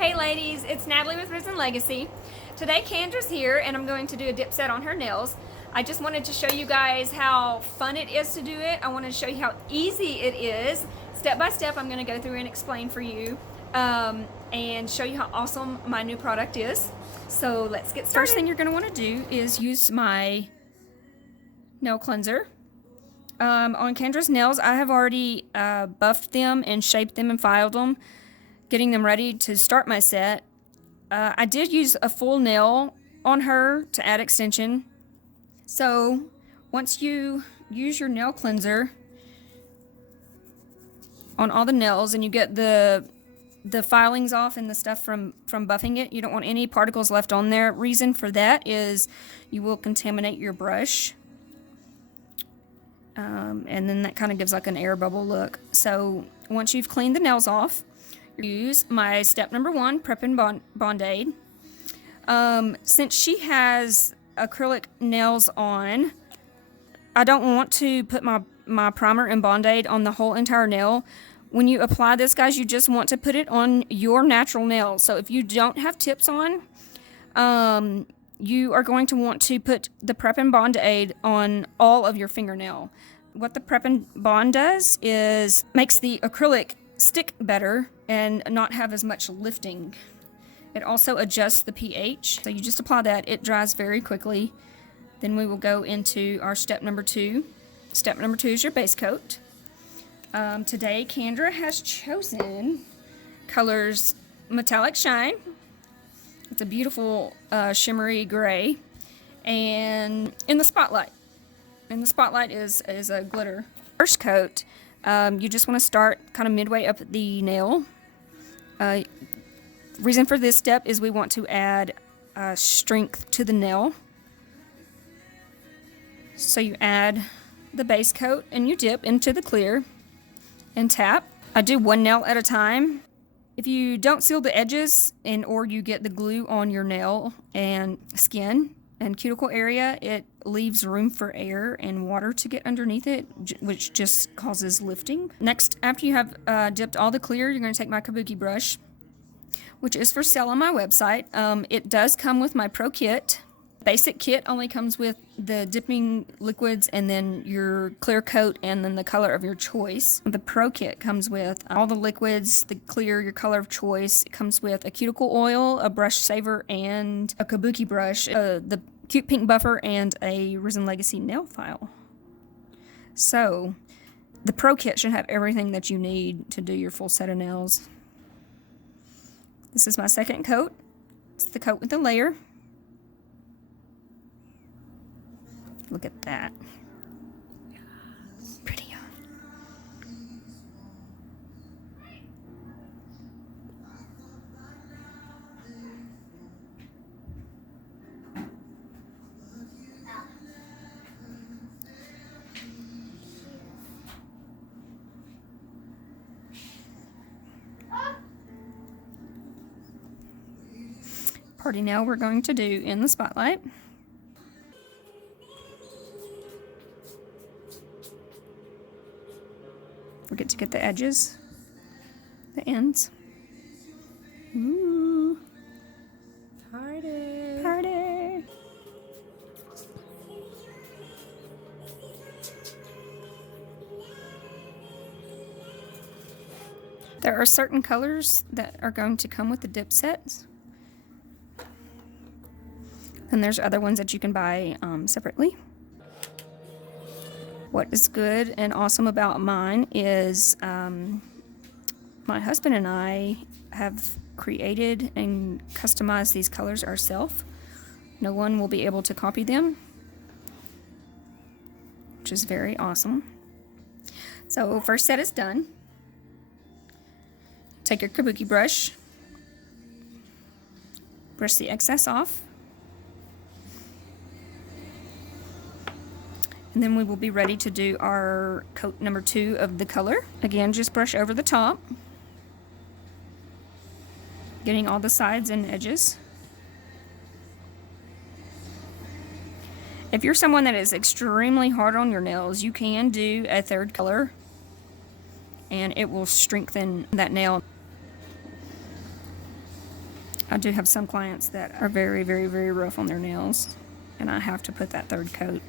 Hey ladies, it's Natalie with Risen Legacy. Today Kendra's here and I'm going to do a dip set on her nails. I just wanted to show you guys how fun it is to do it. I wanted to show you how easy it is. Step by step I'm going to go through and explain for you and show you how awesome my new product is. So let's get started. First thing you're going to want to do is use my nail cleanser. On Kendra's nails, I have already buffed them and shaped them and filed them, getting them ready to start my set. I did use a full nail on her to add extension. So once you use your nail cleanser on all the nails and you get the filings off and the stuff from buffing it, you don't want any particles left on there. Reason for that is you will contaminate your brush. And then that kind of gives like an air bubble look. So once you've cleaned the nails off, use my step number 1 Prep and Bond-Aid. Since she has acrylic nails on, I don't want to put my primer and Bond-Aid on the whole entire nail. When you apply this, guys, you just want to put it on your natural nails. So if you don't have tips on, you are going to want to put the Prep and Bond-Aid on all of your fingernail. What the Prep and Bond does is makes the acrylic stick better and not have as much lifting. It also adjusts the pH. So you just apply that. It dries very quickly. Then we will go into our step number 2. Step number 2 is your base coat. Today Kendra has chosen colors Metallic Shine. It's a beautiful shimmery gray, and in the Spotlight. And the Spotlight is a glitter. First coat, you just want to start kind of midway up the nail. Reason for this step is we want to add strength to the nail. So you add the base coat and you dip into the clear and tap. I do one nail at a time. If you don't seal the edges or you get the glue on your nail and skin and cuticle area, it leaves room for air and water to get underneath it, which just causes lifting. Next, after you have dipped all the clear, you're going to take my kabuki brush, which is for sale on my website. It does come with my Pro Kit. Basic kit only comes with the dipping liquids and then your clear coat and then the color of your choice. The Pro Kit comes with all the liquids, the clear, your color of choice. It comes with a cuticle oil, a brush saver, and a kabuki brush, the cute pink buffer, and a Risen Legacy nail file. So the Pro Kit should have everything that you need to do your full set of nails. This is my second coat. It's the coat with the layer. Look at that. Pretty. Party nail we're going to do in the Spotlight. Forget to get the edges, the ends. Ooh. Party. Party. There are certain colors that are going to come with the dip sets. And there's other ones that you can buy separately. What is good and awesome about mine is my husband and I have created and customized these colors ourselves. No one will be able to copy them, which is very awesome. So first set is done. Take your kabuki brush, brush the excess off. And then we will be ready to do our coat number 2 of the color. Again, just brush over the top, getting all the sides and edges. If you're someone that is extremely hard on your nails, you can do a third color and it will strengthen that nail. I do have some clients that are very, very, very rough on their nails, and I have to put that third coat.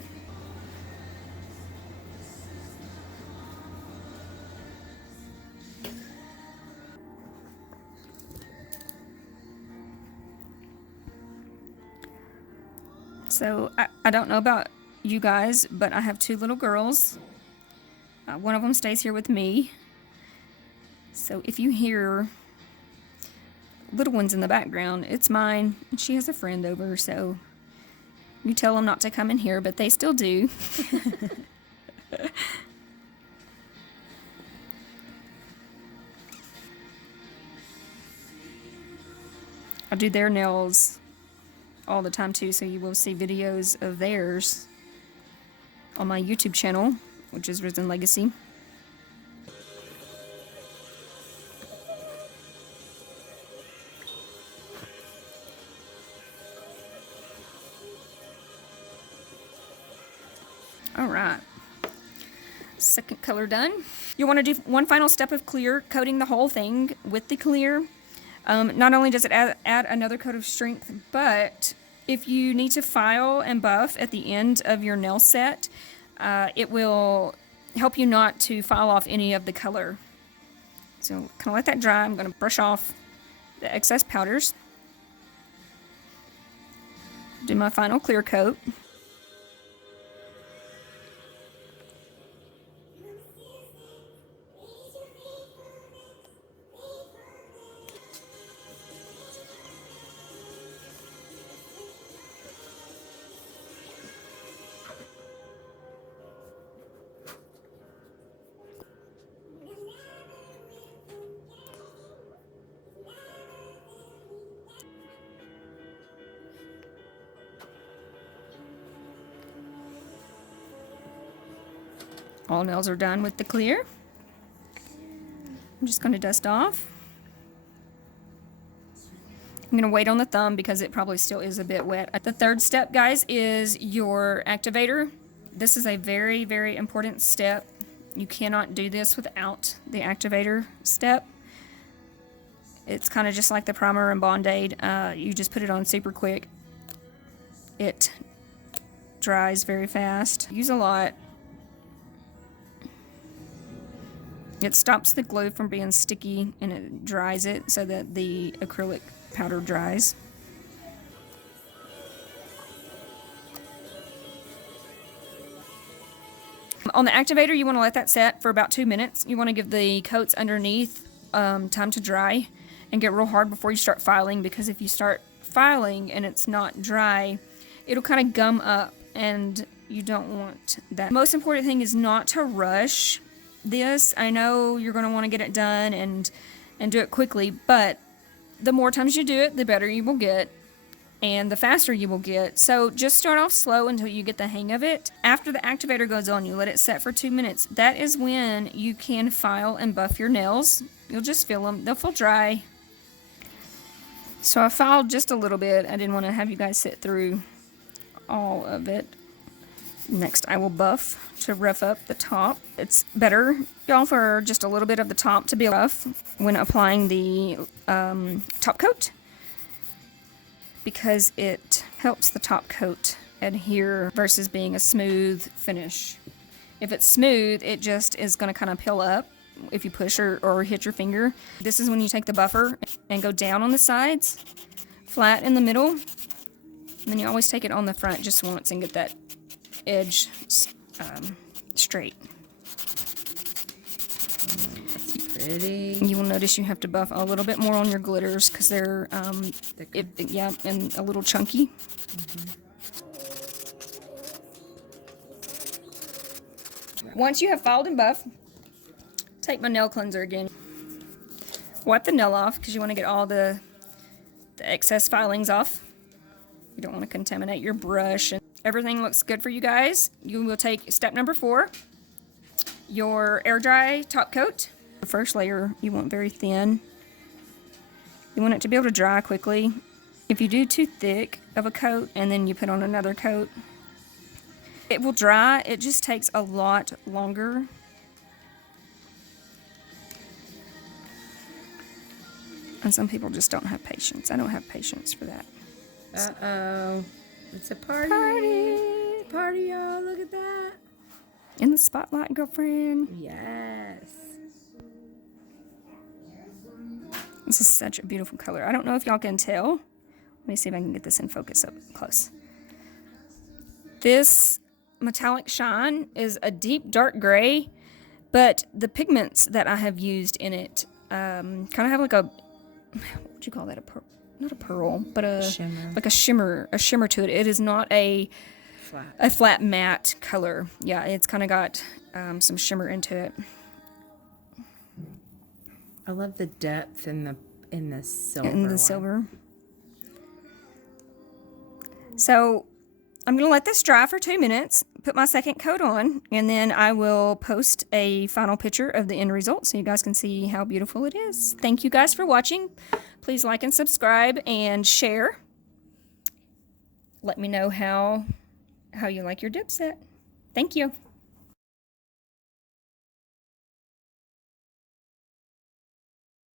So I don't know about you guys, but I have 2 little girls. One of them stays here with me. So if you hear little ones in the background, it's mine. And she has a friend over, so you tell them not to come in here, but they still do. I do their nails all the time too, so you will see videos of theirs on my YouTube channel, which is Risen Legacy. All right, second color done. You want to do one final step of clear, coating the whole thing with the clear. Not only does it add another coat of strength, but if you need to file and buff at the end of your nail set, it will help you not to file off any of the color. So kind of let that dry. I'm going to brush off the excess powders. Do my final clear coat. All nails are done with the clear. I'm just going to dust off. I'm going to wait on the thumb because it probably still is a bit wet. The third step, guys, is your activator. This is a very, very important step. You cannot do this without the activator step. It's kind of just like the primer and Band-Aid. You just put it on super quick. It dries very fast. Use a lot. It stops the glue from being sticky and it dries it so that the acrylic powder dries. On the activator, you want to let that set for about 2 minutes. You want to give the coats underneath time to dry and get real hard before you start filing, because if you start filing and it's not dry, it'll kind of gum up and you don't want that. The most important thing is not to rush this. I know you're going to want to get it done and do it quickly, but the more times you do it, the better you will get and the faster you will get. So just start off slow until you get the hang of it. After the activator goes on, you let it set for 2 minutes. That is when you can file and buff your nails. You'll just feel them. They'll feel dry. So I filed just a little bit. I didn't want to have you guys sit through all of it. Next, I will buff to rough up the top. It's better, y'all, for just a little bit of the top to be rough when applying the top coat, because it helps the top coat adhere versus being a smooth finish. If it's smooth, it just is going to kind of peel up if you push or hit your finger. This is when you take the buffer and go down on the sides, flat in the middle, and then you always take it on the front just once and get that edge straight. Pretty. You will notice you have to buff a little bit more on your glitters because they're yeah, and a little chunky. Once you have filed and buffed, take my nail cleanser again. Wipe the nail off because you want to get all the excess filings off. You don't want to contaminate your brush. And everything looks good for you guys. You will take step number 4, your air dry top coat. The first layer you want very thin. You want it to be able to dry quickly. If you do too thick of a coat and then you put on another coat, it will dry. It just takes a lot longer. And some people just don't have patience. I don't have patience for that. Uh-oh. It's a party. Party, y'all. Look at that. In the spotlight, girlfriend. Yes. This is such a beautiful color. I don't know if y'all can tell. Let me see if I can get this in focus up close. This metallic shine is a deep dark gray, but the pigments that I have used in it kind of have like a, what would you call that? Not a pearl, but a Shimmer. like a shimmer to it. It is not a flat matte color. Yeah, it's kind of got some shimmer into it. I love the depth in the silver. In the one. silver. So I'm going to let this dry for 2 minutes, put my second coat on, and then I will post a final picture of the end result so you guys can see how beautiful it is. Thank you guys for watching. Please like and subscribe and share. Let me know how you like your dip set. Thank you.